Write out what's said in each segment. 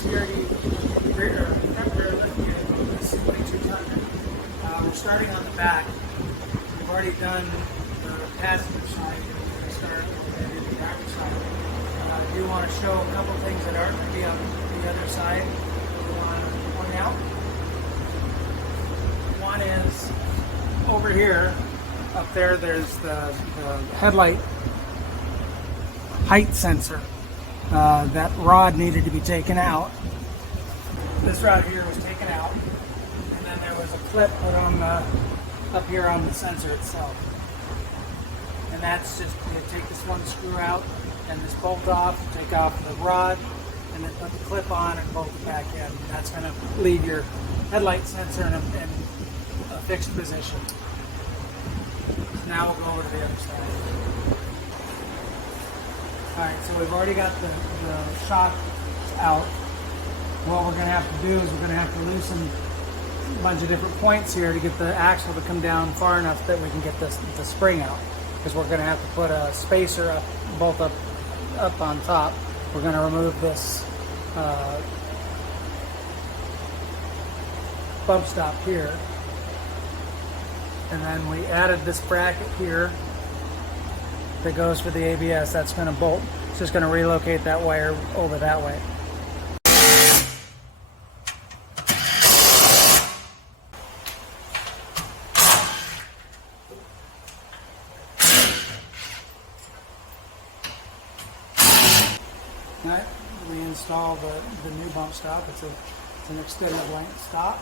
TRD front rear lift kit, this 2200. We're starting on the back. We've already done the passenger side. We're going to start with the driver's side. I do want to show a couple things that aren't going to be on the other side that we want to point out. One is over here, up there, there's the headlight height sensor. That rod needed to be taken out. This rod here was taken out, and then there was a clip put on up here on the sensor itself. And that's just, you take this one screw out and this bolt off, take off the rod, and then put the clip on and bolt it back in. That's going to leave your headlight sensor in a fixed position. Now we'll go over to the other side. Alright, so we've already got the shock out. What we're going to have to do is we're going to have to loosen a bunch of different points here to get the axle to come down far enough that we can get the spring out. Because we're going to have to put a spacer bolt up on top. We're going to remove this bump stop here. And then we added this bracket here that goes for the ABS. That's going to bolt. It's just going to relocate that wire over that way. Right, we install the new bump stop. It's an extended length stop.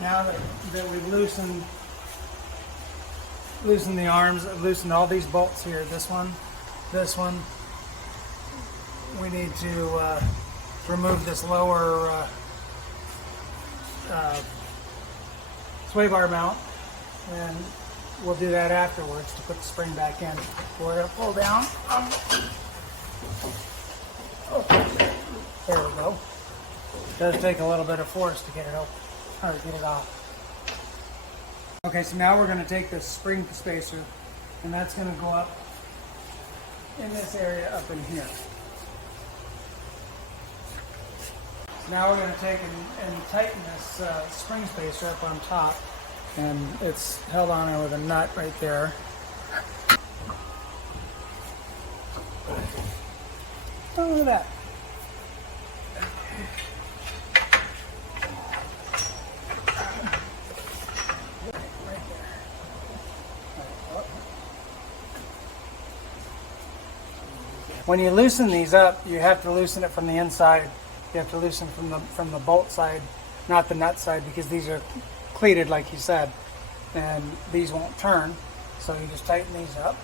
Now that we've loosened the arms, I've loosened all these bolts here, this one, we need to remove this lower sway bar mount, and we'll do that afterwards to put the spring back in. We're going to pull down. Okay, there we go. It does take a little bit of force to get it open. Or get it off. Okay, so now we're going to take this spring spacer, and that's going to go up in this area up in here. So now we're going to take and tighten this spring spacer up on top, and it's held on there with a nut right there. Oh, look at that. When you loosen these up, you have to loosen it from the inside. You have to loosen from the bolt side, not the nut side, because these are cleated like you said, and these won't turn. So you just tighten these up.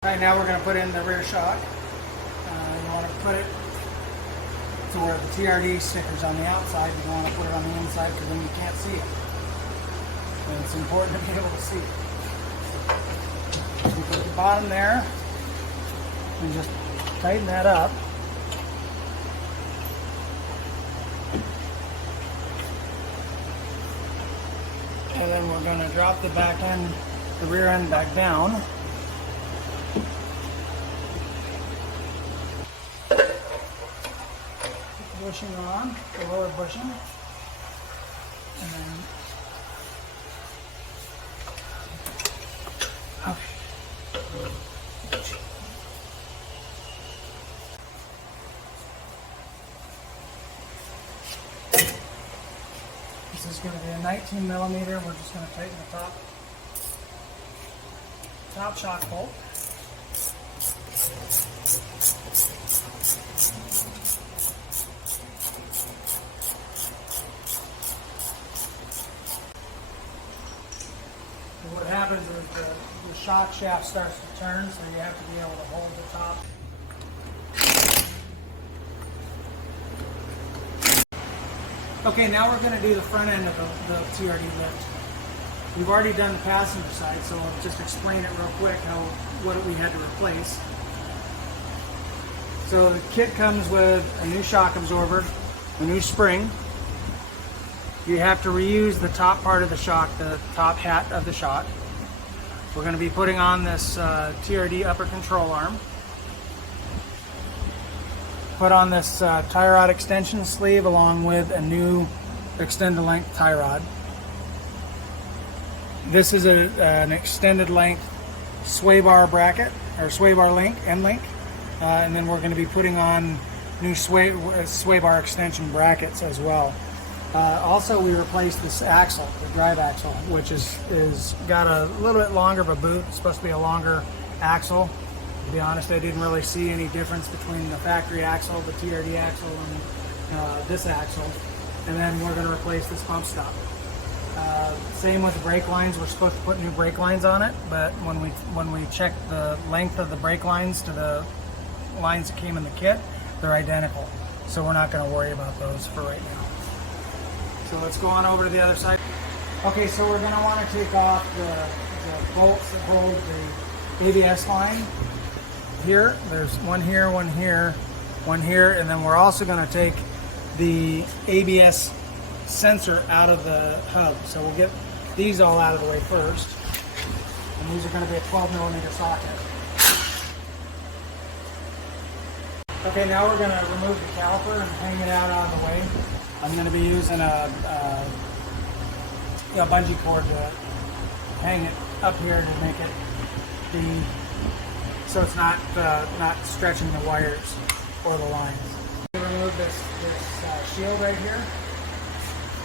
All right, now we're going to put in the rear shock. You want to put it to where the TRD sticker's on the outside. You don't want to put it on the inside because then you can't see it. And it's important to be able to see it. You put the bottom there and just tighten that up. And then we're going to drop the back end, the rear end back down. Bushing on, the lower bushing, and then this is going to be a 19 millimeter. We're just going to tighten the top shock bolt. What happens is the shock shaft starts to turn, so you have to be able to hold the top. Okay, now we're going to do the front end of the TRD lift. We've already done the passenger side, so I'll just explain it real quick what we had to replace. So the kit comes with a new shock absorber, a new spring. You have to reuse the top part of the shock, the top hat of the shock. We're going to be putting on this TRD Upper Control Arm. Put on this tie rod extension sleeve along with a new extended length tie rod. This is an extended length sway bar bracket, or sway bar link, end link. And then we're going to be putting on new sway bar extension brackets as well. Also, we replaced this axle, the drive axle, which is got a little bit longer of a boot. It's supposed to be a longer axle. To be honest, I didn't really see any difference between the factory axle, the TRD axle, and this axle. And then we're going to replace this pump stop. Same with the brake lines. We're supposed to put new brake lines on it, but when we checked the length of the brake lines to the lines that came in the kit, they're identical. So we're not going to worry about those for right now. So let's go on over to the other side. Okay, so we're going to want to take off the bolts that hold the ABS line. Here, there's one here, one here, one here, and then we're also going to take the ABS sensor out of the hub. So we'll get these all out of the way first. And these are going to be a 12mm socket. Okay, now we're going to remove the caliper and hang it out of the way. I'm going to be using a bungee cord to hang it up here to make it so it's not stretching the wires or the lines. Remove this shield right here.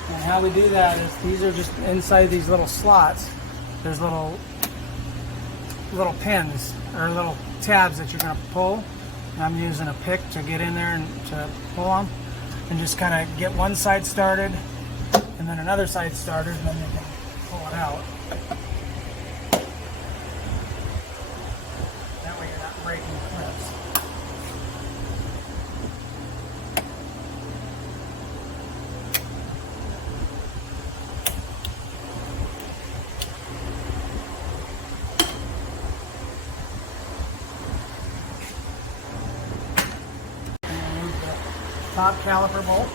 And how we do that is these are just inside these little slots. There's little pins or little tabs that you're going to pull. And I'm using a pick to get in there and to pull them. And just kind of get one side started and then another side started, and then you can pull it out. That way you're not breaking clips. Top caliper bolt.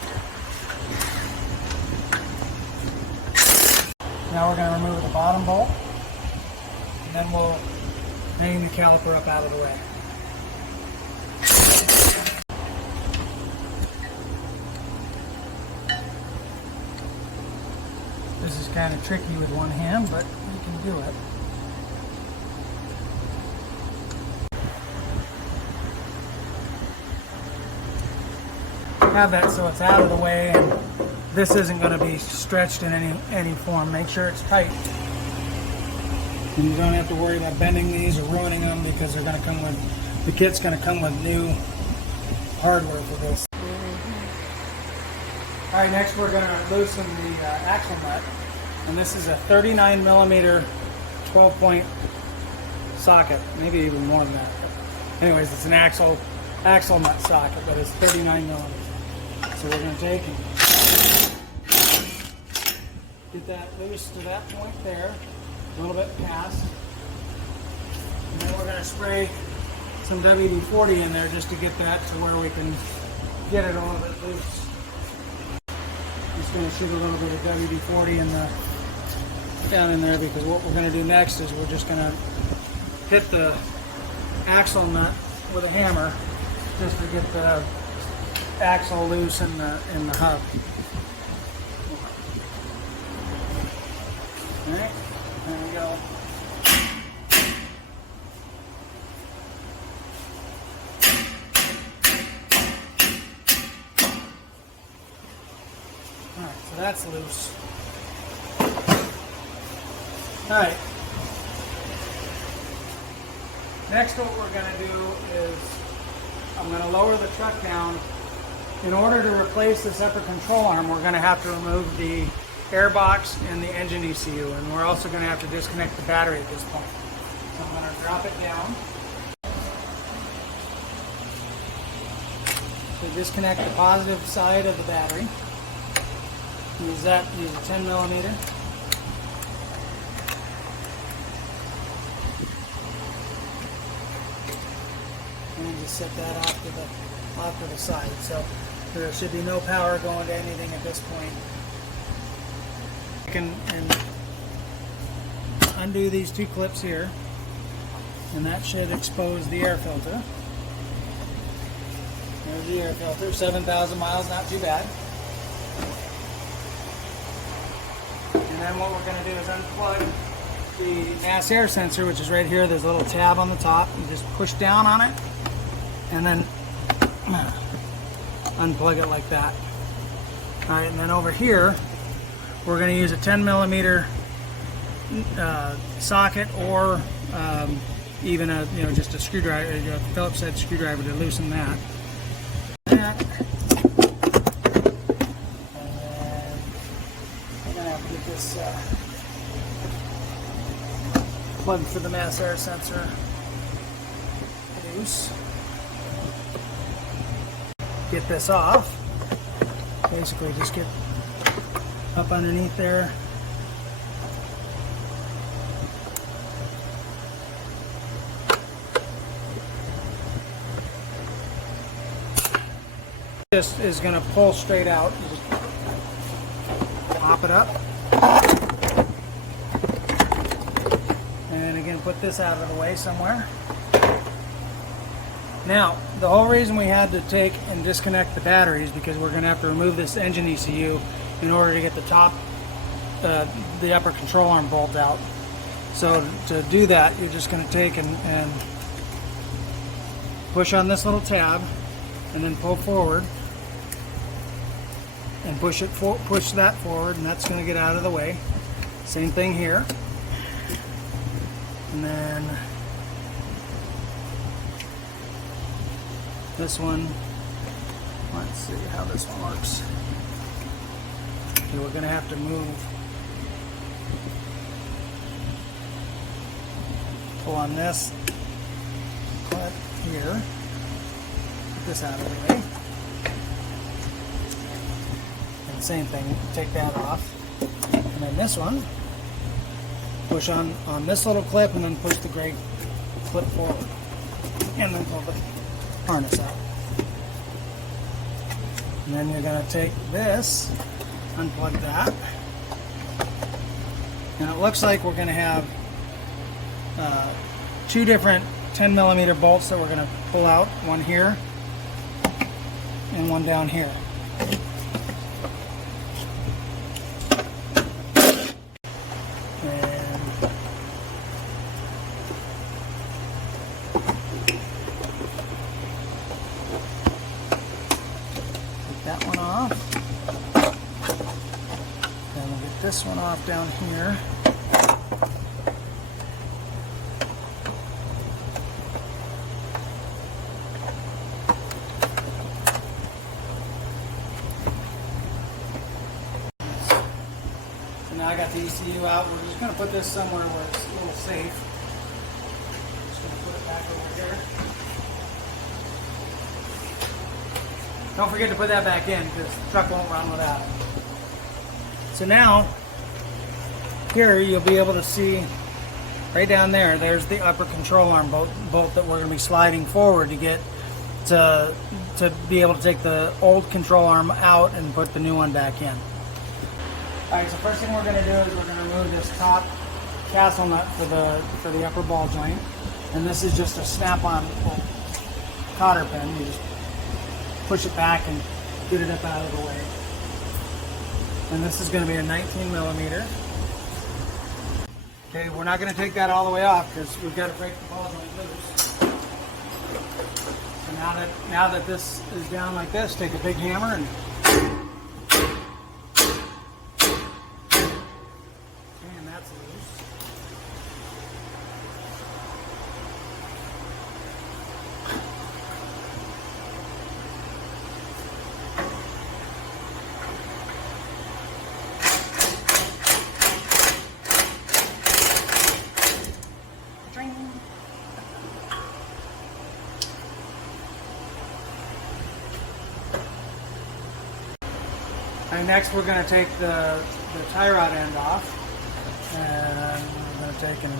Now we're going to remove the bottom bolt, and then we'll hang the caliper up out of the way. This is kind of tricky with one hand, but you can do it. Have that so it's out of the way, and this isn't going to be stretched in any form. Make sure it's tight, and you don't have to worry about bending these or ruining them, because they're going to come with the kit's going to come with new hardware for this. All right, next we're going to loosen the axle nut, and this is a 39mm 12-point socket, maybe even more than that. But anyways, it's an axle nut socket, but it's 39mm. So we're going to take and get that loose to that point there, a little bit past. And then we're going to spray some WD-40 in there just to get that to where we can get it a little bit loose. Just going to shoot a little bit of WD-40 down in there, because what we're going to do next is we're just going to hit the axle nut with a hammer just to get the axle loose in the hub. Alright, there we go. Alright, so that's loose. Alright. Next, what we're going to do is I'm going to lower the truck down. In order to replace this upper control arm, we're going to have to remove the air box and the engine ECU, and we're also going to have to disconnect the battery at this point. So I'm going to drop it down. So disconnect the positive side of the battery. use a 10 millimeter. And just set that off to the side. So there should be no power going to anything at this point. And undo these two clips here, and that should expose the air filter. There's the air filter, 7,000 miles, not too bad. And then what we're going to do is unplug the mass air sensor, which is right here. There's a little tab on the top. You just push down on it, and then unplug it like that. All right, and then over here, we're going to use a 10 millimeter socket, or even just a screwdriver, a Phillips head screwdriver to loosen that. And I'm going to have to get this plug for the mass air sensor loose. Get this off. Basically, just get up underneath there. This is going to pull straight out. You just pop it up. And again, put this out of the way somewhere. Now, the whole reason we had to take and disconnect the batteries because we're going to have to remove this engine ECU in order to get the top, the upper control arm bolt out. So to do that, you're just going to take and push on this little tab, and then pull forward, and push that forward, and that's going to get out of the way. Same thing here, and then this one. Let's see how this one works. Okay, we're going to have to pull on this clip here. Put this out of the way. And same thing, take that off. And then this one, push on this little clip, and then push the gray clip forward. And then pull the harness out. And then you're going to take this, unplug that, and it looks like we're going to have two different 10 millimeter bolts that we're going to pull out, one here and one down here. This one off down here. So now I got the ECU out. We're just going to put this somewhere where it's a little safe. Just going to put it back over here. Don't forget to put that back in because the truck won't run without it. So now, here you'll be able to see right down there, there's the upper control arm bolt that we're going to be sliding forward to get to be able to take the old control arm out and put the new one back in. Alright, so first thing we're going to do is we're going to remove this top castle nut for the upper ball joint. And this is just a snap-on cotter pin. You just push it back and get it up out of the way. And this is going to be a 19 millimeter. Okay, we're not going to take that all the way off because we've got to break the ball joint loose. So now that this is down like this, take a big hammer and that's loose. And next we're going to take the tie rod end off, and we're going to take and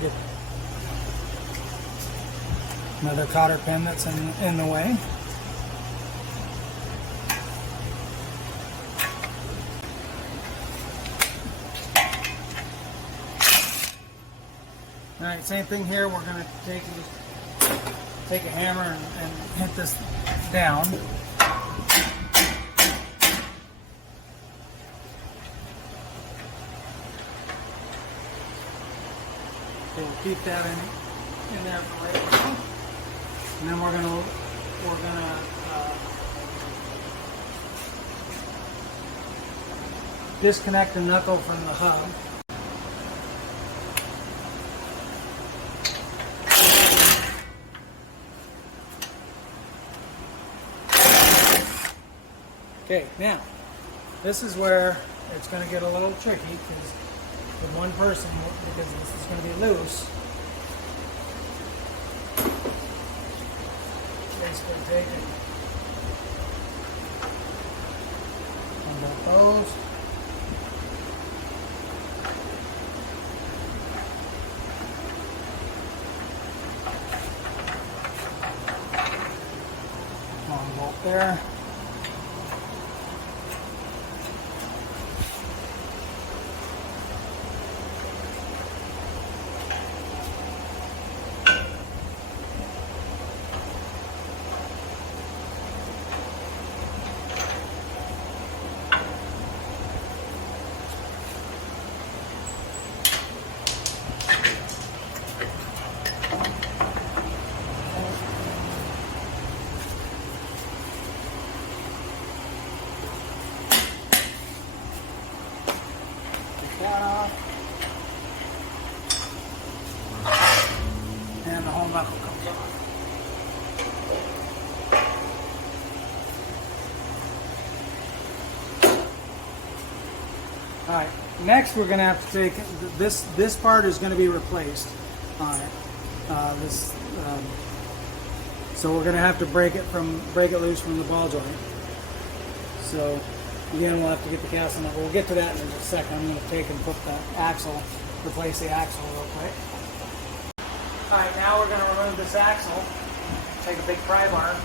get another cotter pin that's in the way. Alright, same thing here. We're going to take a hammer and hit this down. So we'll keep that in there for right now. And then we're gonna disconnect the knuckle from the hub. Okay, now this is where it's going to get a little tricky because with one person, because this is going to be loose. Basically taking one of those. Long bolt there. That off. And the whole knuckle comes off. Alright, next we're going to have to take this part is going to be replaced on it. So we're going to have to break it loose from the ball joint. So again, we'll have to get the casting number. We'll get to that in just a second. I'm going to take and put the axle, replace the axle real quick. Alright, now we're going to remove this axle. Take a big pry bar,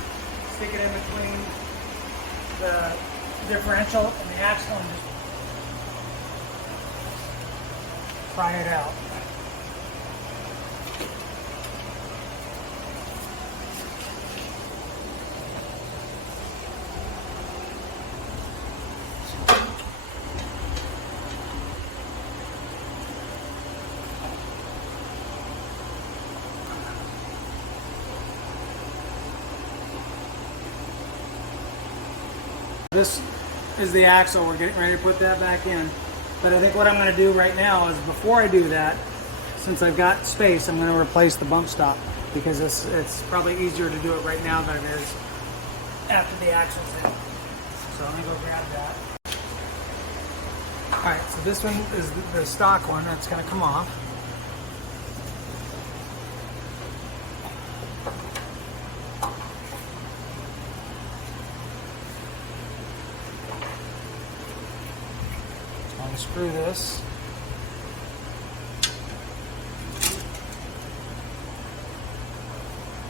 stick it in between the differential and the axle and just pry it out. This is the axle. We're getting ready to put that back in. But I think what I'm going to do right now is, before I do that, since I've got space, I'm going to replace the bump stop, because it's probably easier to do it right now than it is after the axle's in. So I'm going to go grab that. Alright, so this one is the stock one that's going to come off. Unscrew this.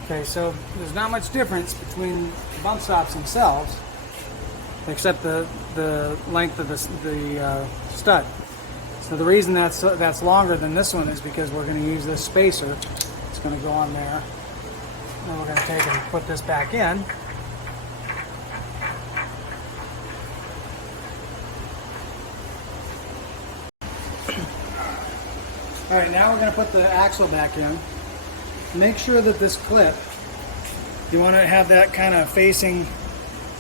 Okay, so there's not much difference between the bump stops themselves, except the length of the stud. So the reason that's longer than this one is because we're going to use this spacer. It's going to go on there. Then we're going to take and put this back in. Alright, now we're going to put the axle back in. Make sure that this clip, you want to have that kind of facing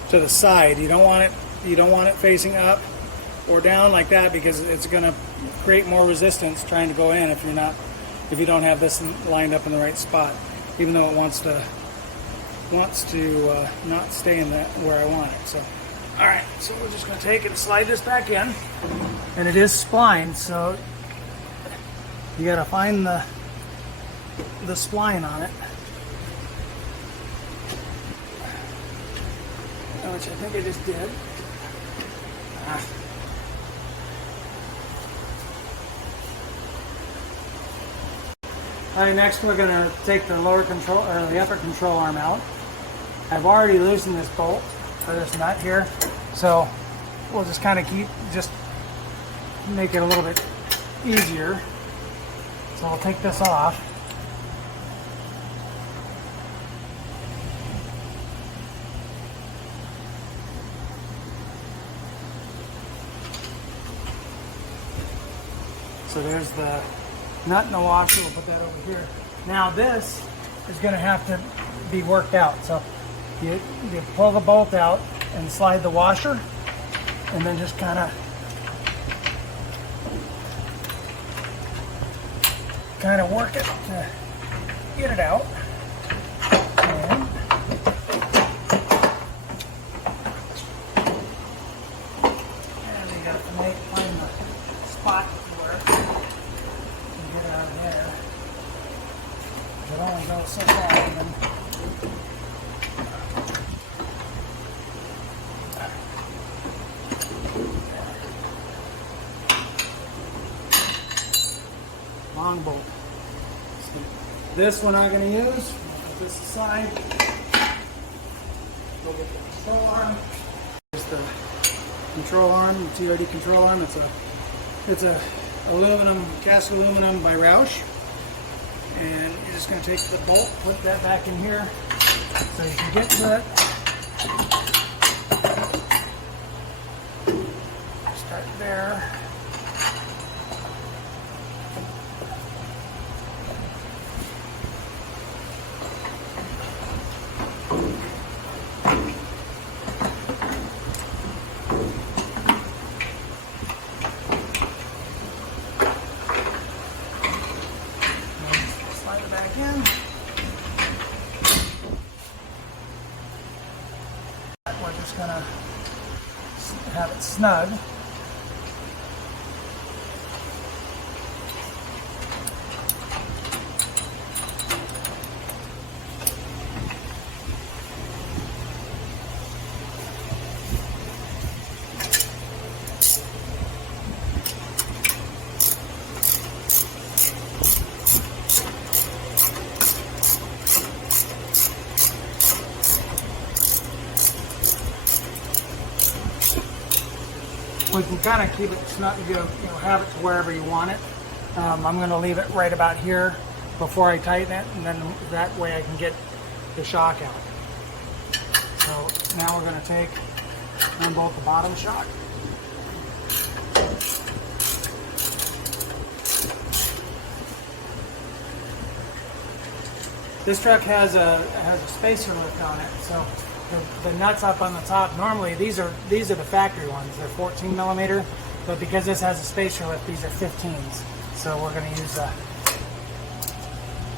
to the side. You don't want it facing up or down like that, because it's going to create more resistance trying to go in if you don't have this lined up in the right spot, even though it wants to not stay in where I want it. So, all right, so we're just going to take it and slide this back in, and it is splined, so you got to find the spline on it. which I think I just did. Alright, next we're going to take the lower control, or the upper control arm out. I've already loosened this bolt, or this nut here, so we'll just kind of make it a little bit easier. So I'll take this off. So there's the nut and the washer. We'll put that over here. Now this is going to have to be worked out. So you pull the bolt out and slide the washer, and then just kind of work it to get it out. And you got to find the spot where you can get it out of there. It only goes so far. And then long bolt. So this we're not going to use. We'll put this aside. We'll get the control arm. Here's the control arm, the TRD control arm. It's a aluminum, cast aluminum by Roush. And you're just going to take the bolt, put that back in here so you can get to it. Start there. We're just going to have it snug. We can kind of keep it snug, have it to wherever you want it. I'm going to leave it right about here before I tighten it, and then that way I can get the shock out. So now we're going to unbolt the bottom shock. This truck has a spacer lift on it, so the nuts up on the top, normally these are the factory ones. They're 14 millimeter, but because this has a spacer lift, these are 15s. So we're going to use a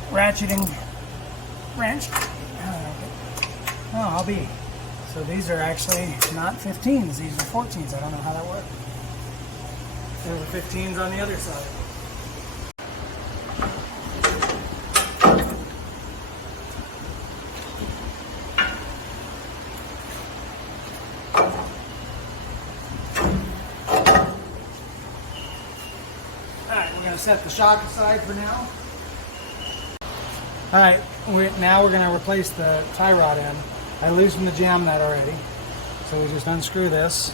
ratcheting wrench. Oh, I'll be. So these are actually not 15s, these are 14s. I don't know how that works. There's the 15s on the other side. Set the shock aside for now. Alright, now we're going to replace the tie rod end. I loosened the jam nut already, so we just unscrew this.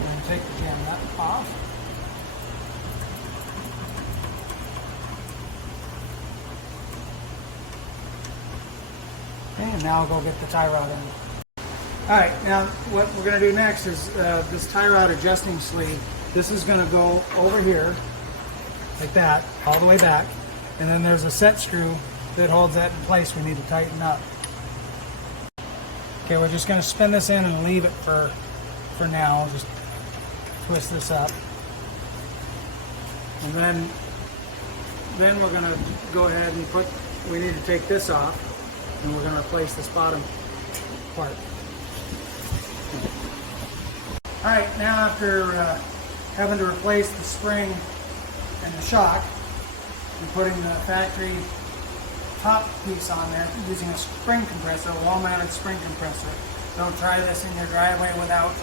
We're going to take the jam nut off. And now I'll go get the tie rod in. Alright, now what we're going to do next is this tie rod adjusting sleeve. This is going to go over here, like that, all the way back. And then there's a set screw that holds that in place we need to tighten up. Okay, we're just going to spin this in and leave it for now. Just twist this up. And then we're going to go ahead and we need to take this off. And we're going to replace this bottom part. Alright, now after having to replace the spring and the shock, I'm putting the factory top piece on there using a spring compressor, a wall-mounted spring compressor. Don't try this in your driveway without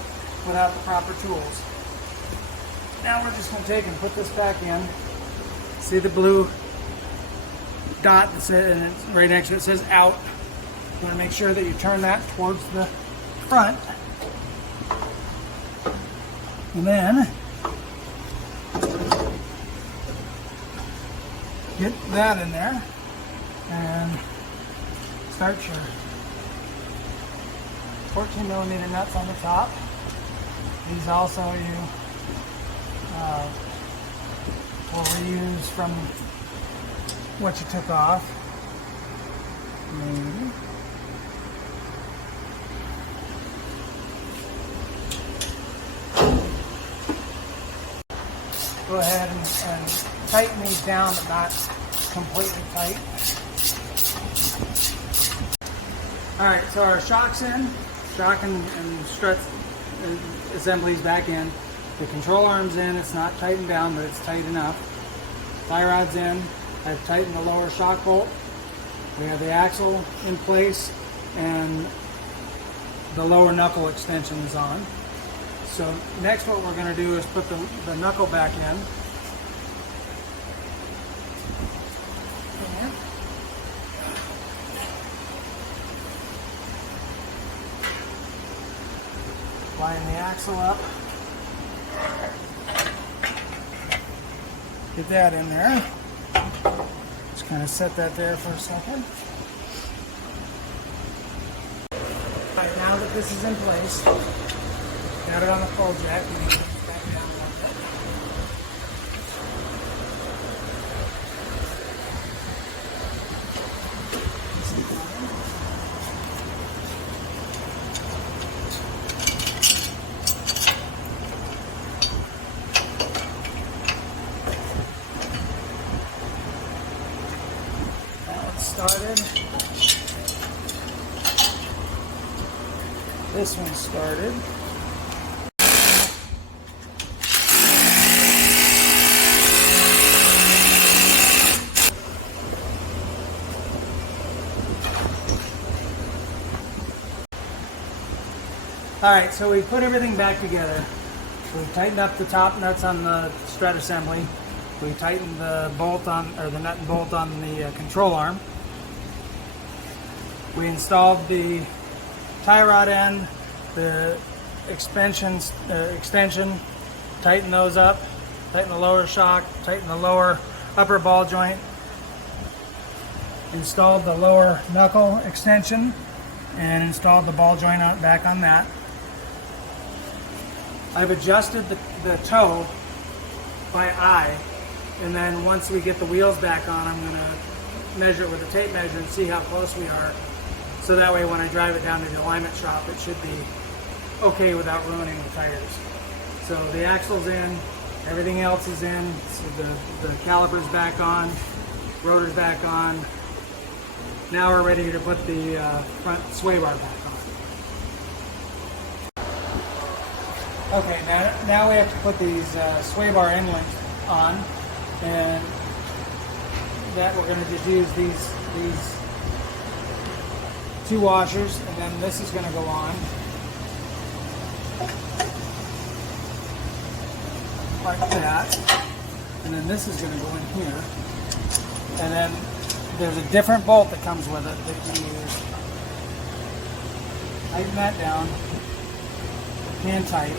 the proper tools. Now we're just going to take and put this back in. See the blue dot that says, and it's right next to it says out. You want to make sure that you turn that towards the front. And then get that in there and start your 14mm nuts on the top. These also you will reuse from what you took off. Maybe. Go ahead and tighten these down, but not completely tight. Alright, so our shock's in, shock and strut assemblies back in. The control arm's in, it's not tightened down, but it's tight enough. Tie rod's in, I've tightened the lower shock bolt. We have the axle in place, and the lower knuckle extension is on. So next what we're going to do is put the knuckle back in. Line the axle up. Get that in there. Just kind of set that there for a second. Alright, now that this is in place, got it on the full jack, we need to get it back down a little bit. That one started. This one started. Alright, so we put everything back together. We've tightened up the top nuts on the strut assembly. We tightened the bolt on, or the nut and bolt on the control arm. We installed the tie rod end, the extension, tighten those up, tighten the lower shock, tighten the lower upper ball joint, installed the lower knuckle extension, and installed the ball joint back on that. I've adjusted the toe by eye, and then once we get the wheels back on, I'm going to measure it with a tape measure and see how close we are, so that way when I drive it down to the alignment shop, it should be okay without ruining the tires. So the axle's in, everything else is in, so the caliper's back on, rotor's back on. Now we're ready to put the front sway bar back on. Okay, now we have to put these sway bar inlets on, and that we're going to just use these two washers, and then this is going to go on like that, and then this is going to go in here, and then there's a different bolt that comes with it that you use. Tighten that down, hand tight.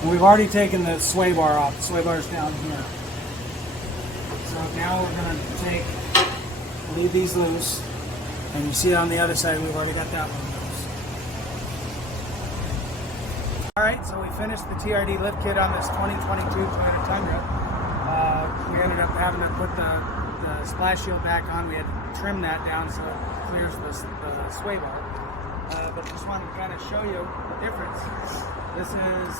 And we've already taken the sway bar off. The sway bar is down here. So now we're going to leave these loose, and you see on the other side we've already got that one loose. Alright, so we finished the TRD Lift Kit on this 2022 Toyota Tundra. We ended up having to put the splash shield back on. We had to trim that down so it clears the sway bar. But just wanted to kind of show you the difference. This is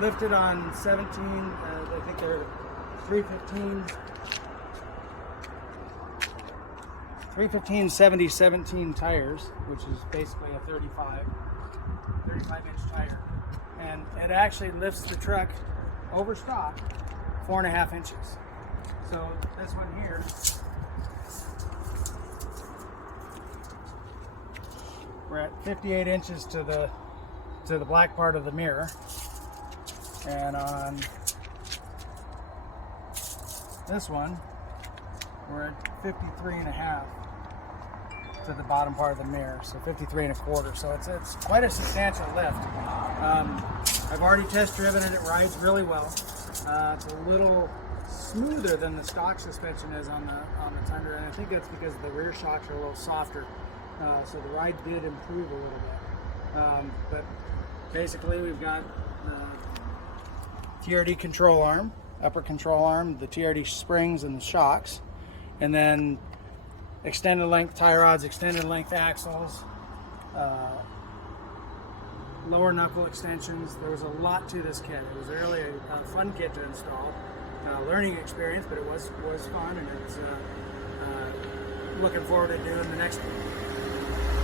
lifted on 17, I think they're 315 70/17 tires, which is basically a 35. 35-inch tire. And it actually lifts the truck over stock 4.5 inches. So this one here, we're at 58 inches to the black part of the mirror, and on this one we're at 53.5 to the bottom part of the mirror, so 53.25. So it's quite a substantial lift. I've already test driven it. It rides really well. It's a little smoother than the stock suspension is on the Tundra, and I think that's because the rear shocks are a little softer. So the ride did improve a little bit. But basically we've got the TRD control arm, upper control arm, the TRD springs and the shocks, and then extended length tie rods, extended length axles, lower knuckle extensions. There was a lot to this kit. It was really a fun kit to install. Learning experience, but it was fun, and it's looking forward to doing the next one.